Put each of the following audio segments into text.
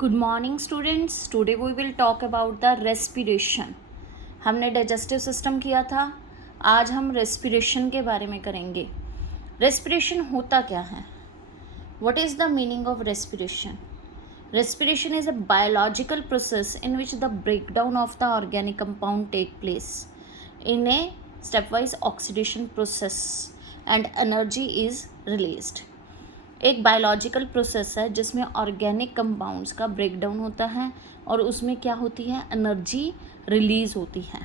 Good morning students, today we will talk about the respiration. हमने digestive system किया था, आज हम रेस्पिरेशन के बारे में करेंगे। रेस्पिरेशन होता क्या है? What is the meaning of respiration? Respiration is a biological process in which the breakdown of the organic compound take place in a stepwise oxidation process and energy is released. एक biological process है जिसमें organic compounds का breakdown होता है और उसमें क्या होती है, एनर्जी रिलीज होती है।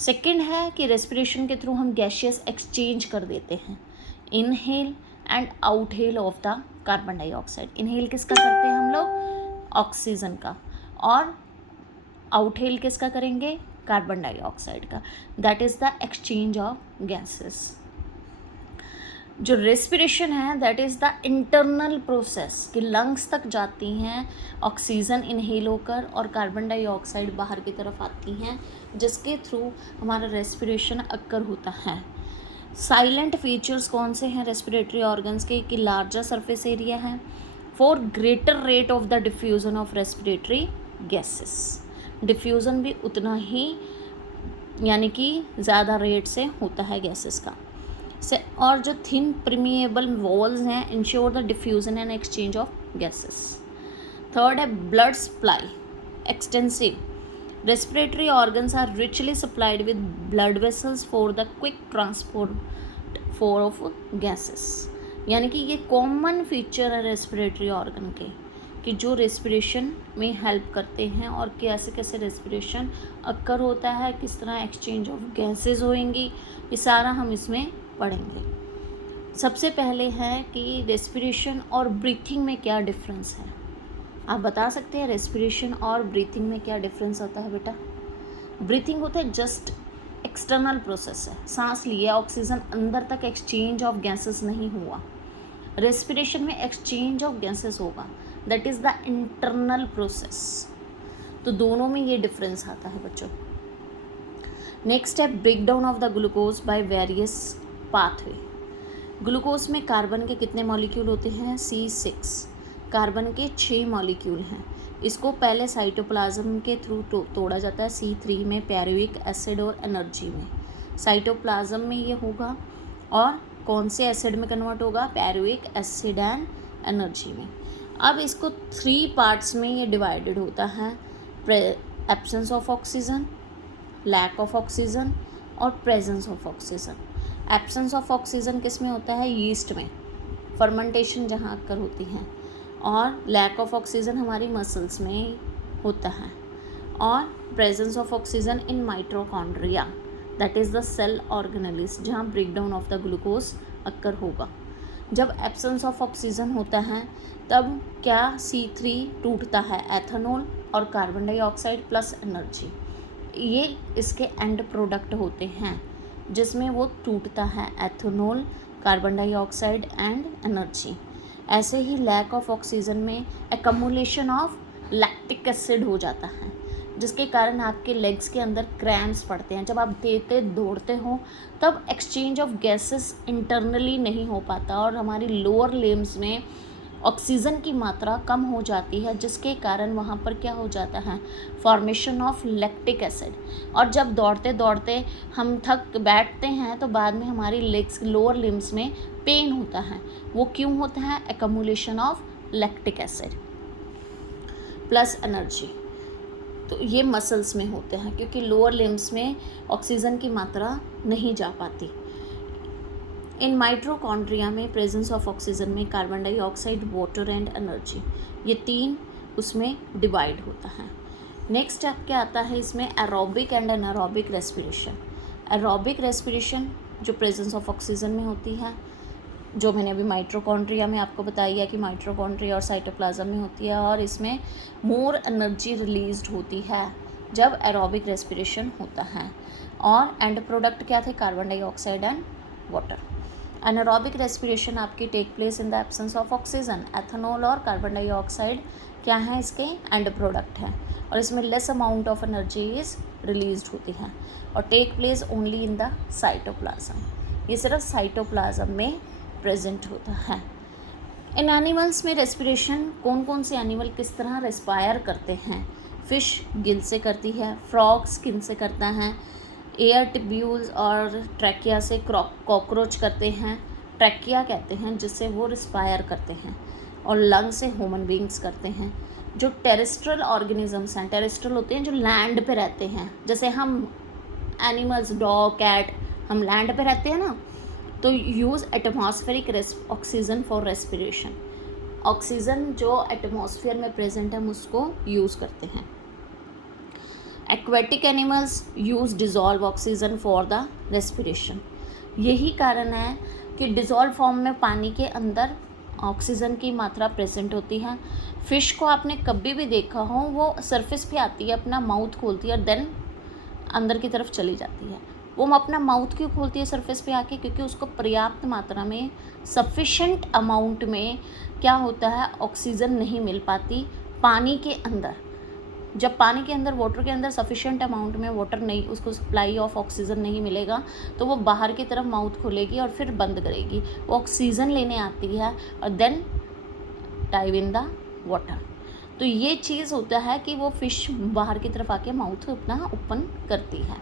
सेकंड है कि रेस्पिरेशन के थ्रू हम गैशियस एक्सचेंज कर देते हैं, inhale and आउटहेल of the carbon dioxide. Inhale किसका करते हैं हम लोग? ऑक्सीजन का। और आउटहेल किसका करेंगे? कार्बन डाइऑक्साइड का। That is the exchange of gases. जो रेस्पिरेशन है that is the internal process कि लंग्स तक जाती हैं, ऑक्सीजन इनहेल होकर और कार्बन डाइऑक्साइड बाहर की तरफ आती हैं, जिसके थ्रू हमारा रेस्पिरेशन अक्कर होता है। साइलेंट फीचर्स कौन से हैं रेस्पिरेटरी ऑर्गन्स के? कि लार्जर सरफेस एरिया है, for greater rate of the diffusion of respiratory gases. Diffusion भी उतना ही यानी कि ज़्यादा रेट से होता है गैसेस का से। और जो थिन परमिएबल वॉल्स हैं ensure the diffusion and exchange of gases. Third है blood supply extensive. Respiratory organs are richly supplied with blood vessels for the quick transport for of gases. यानी कि ये कॉमन फीचर है respiratory organ के कि जो respiration में help करते हैं और कैसे कैसे रेस्पिरेशन अक्कर होता है, किस तरह एक्सचेंज ऑफ गैसेस होएंगी, ये सारा हम इसमें पढ़ेंगे। सबसे पहले है कि रेस्पिरेशन और ब्रीथिंग में क्या डिफरेंस है। आप बता सकते हैं रेस्पिरेशन और ब्रीथिंग में क्या डिफरेंस होता है बेटा? ब्रीथिंग होता है जस्ट एक्सटर्नल प्रोसेस है, सांस लिया, ऑक्सीजन अंदर तक एक्सचेंज ऑफ गैसेस नहीं हुआ। रेस्पिरेशन में एक्सचेंज ऑफ गैसेस होगा, that is the internal process. तो दोनों में ये डिफरेंस आता है बच्चों। नेक्स्ट है breakdown of the glucose by various pathway. Glucose में कार्बन के कितने मॉलिक्यूल होते हैं? C6। कार्बन के 6 मॉलिक्यूल हैं। इसको पहले साइटोप्लाज्म के थ्रू तोड़ा जाता है C3 में, पैरुविक एसिड और एनर्जी में। साइटोप्लाज्म में ये होगा और कौन से एसिड में कन्वर्ट होगा? पैरुविक एसिड एंड एनर्जी में। अब इसको 3 पार्ट्स में ये डिवाइडेड होता है, absence of oxygen, lack of oxygen और presence of oxygen. Absence of oxygen किस में होता है? यीस्ट में, फर्मेंटेशन जहाँ अक्कर होती है। और लैक ऑफ ऑक्सीजन हमारी मसल्स में होता है। और presence of oxygen in mitochondria, that is the cell organelles, जहाँ breakdown of the glucose occur होगा। जब एब्सेंस ऑफ ऑक्सीजन होता है तब क्या C3 टूटता है, एथेनॉल और कार्बन डाइऑक्साइड प्लस एनर्जी, ये इसके एंड प्रोडक्ट होते हैं, जिसमें वो टूटता है ethanol, carbon dioxide and energy. ऐसे ही लैक ऑफ ऑक्सीजन में एकमुलेशन ऑफ लैक्टिक एसिड हो जाता है, जिसके कारण आपके लेग्स के अंदर क्रैम्प्स पड़ते हैं। जब आप तेज दौड़ते हो तब एक्सचेंज ऑफ गैसेस इंटरनली नहीं हो पाता और हमारी लोअर लिम्स में ऑक्सीजन की मात्रा कम हो जाती है, जिसके कारण वहाँ पर क्या हो जाता है? Formation of lactic acid. और जब दौड़ते दौड़ते हम थक बैठते हैं तो बाद में हमारी लेग्स, लोअर लिम्स में पेन होता है। वो क्यों होता है? Accumulation of lactic acid plus energy. तो ये मसल्स में होते हैं क्योंकि लोअर लिम्स में ऑक्सीजन की मात्रा नहीं जा पाती। इन माइटोकॉन्ड्रिया में प्रेजेंस ऑफ ऑक्सीजन में carbon dioxide, water and energy, ये 3 उसमें डिवाइड होता है। नेक्स्ट स्टेप क्या आता है इसमें? Aerobic and anaerobic respiration. Aerobic respiration जो प्रेजेंस ऑफ ऑक्सीजन में होती है, जो मैंने अभी माइटोकॉन्ड्रिया में आपको बताया कि माइटोकॉन्ड्रिया और साइटोप्लाज्म में होती है, और इसमें मोर एनर्जी रिलीज्ड होती है जब एरोबिक रेस्पिरेशन होता है। और एंड प्रोडक्ट क्या थे? Carbon dioxide and water. Anaerobic respiration आपकी take place in the absence of oxygen. Ethanol और कार्बन डाइऑक्साइड क्या है? इसके एंड प्रोडक्ट हैं और इसमें less amount of energy is released होती है और take place only in the cytoplasm. ये सिर्फ साइटोप्लाज्म में प्रेजेंट होता है। इन एनिमल्स में रेस्पिरेशन कौन कौन से एनिमल किस तरह रेस्पायर करते हैं? फिश गिल से करती है, फ्रॉग स्किन से करता है, एयर ट्यूब्यूल्स और ट्रैकिया से कॉकरोच करते हैं, ट्रैकिया कहते हैं जिससे वो रिस्पायर करते हैं, और लंग से ह्यूमन बींग्स करते हैं। जो टेरेस्ट्रियल ऑर्गेनिजम्स हैं, टेरेस्ट्रियल होते हैं जो लैंड पे रहते हैं, जैसे हम एनिमल्स डॉग कैट हम लैंड पे रहते हैं ना, तो use atmospheric oxygen for respiration. Oxygen जो एटमॉस्फेयर में प्रेजेंट है हम उसको यूज़ करते हैं। Aquatic animals use dissolve oxygen for the respiration. यही कारण है कि डिज़ोल्व फॉर्म में पानी के अंदर ऑक्सीजन की मात्रा प्रेजेंट होती है। फ़िश को आपने कभी भी देखा हो, वो सरफेस पे आती है, अपना माउथ खोलती है और देन अंदर की तरफ चली जाती है। वो अपना माउथ क्यों खोलती है सरफेस पे आके? क्योंकि उसको पर्याप्त मात्रा में, सफिशेंट अमाउंट में क्या होता है, ऑक्सीजन नहीं मिल पाती पानी के अंदर। जब पानी के अंदर, वाटर के अंदर सफिशेंट अमाउंट में वाटर नहीं, उसको सप्लाई ऑफ ऑक्सीजन नहीं मिलेगा, तो वो बाहर की तरफ माउथ खोलेगी और फिर बंद करेगी। वो ऑक्सीजन लेने आती है और then dive in the water. तो ये चीज़ होता है कि वो फ़िश बाहर की तरफ आके माउथ अपना ओपन करती है,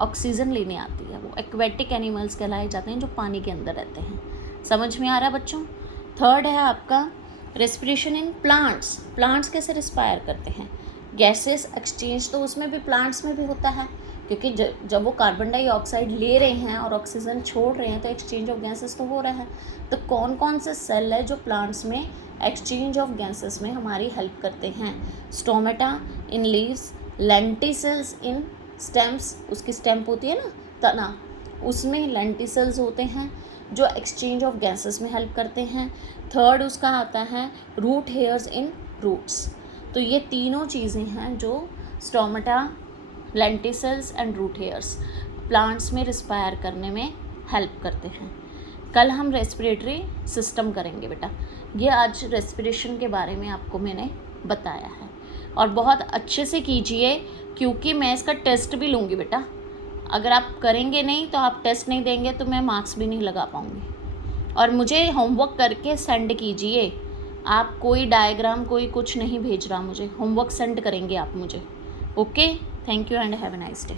ऑक्सीजन लेने आती है। वो एक्वेटिक एनिमल्स कहलाए जाते हैं जो पानी के अंदर रहते हैं। समझ में आ रहा है बच्चों? थर्ड है आपका रेस्पिरेशन इन प्लांट्स। प्लांट्स कैसे रिस्पायर करते हैं? गैसेस एक्सचेंज तो उसमें भी, प्लांट्स में भी होता है, क्योंकि जब वो कार्बन डाइऑक्साइड ले रहे हैं और ऑक्सीजन छोड़ रहे हैं तो एक्सचेंज ऑफ गैसेस तो हो रहा है। तो कौन कौन से सेल है जो प्लांट्स में एक्सचेंज ऑफ गैसेस में हमारी हेल्प करते हैं? Stomata in leaves, lenticels in stems, उसकी स्टेम्प होती है ना, तना, उसमें लेंटिसल्स होते हैं जो एक्सचेंज ऑफ गैसेस में हेल्प करते हैं। थर्ड उसका आता है रूट हेयर्स इन रूट्स। तो ये तीनों चीज़ें हैं जो stomata, lenticels and root hairs plants में रिस्पायर करने में हेल्प करते हैं। कल हम रेस्पिरेटरी सिस्टम करेंगे बेटा। ये आज रेस्पिरेशन के बारे में आपको मैंने बताया है, और बहुत अच्छे से कीजिए क्योंकि मैं इसका टेस्ट भी लूँगी बेटा। अगर आप करेंगे नहीं तो आप टेस्ट नहीं देंगे तो मैं मार्क्स भी नहीं लगा पाऊँगी। और मुझे होमवर्क करके सेंड कीजिए। आप कोई डायग्राम, कोई कुछ नहीं भेज रहा मुझे, होमवर्क सेंड करेंगे आप मुझे। Okay, thank you and have a nice day.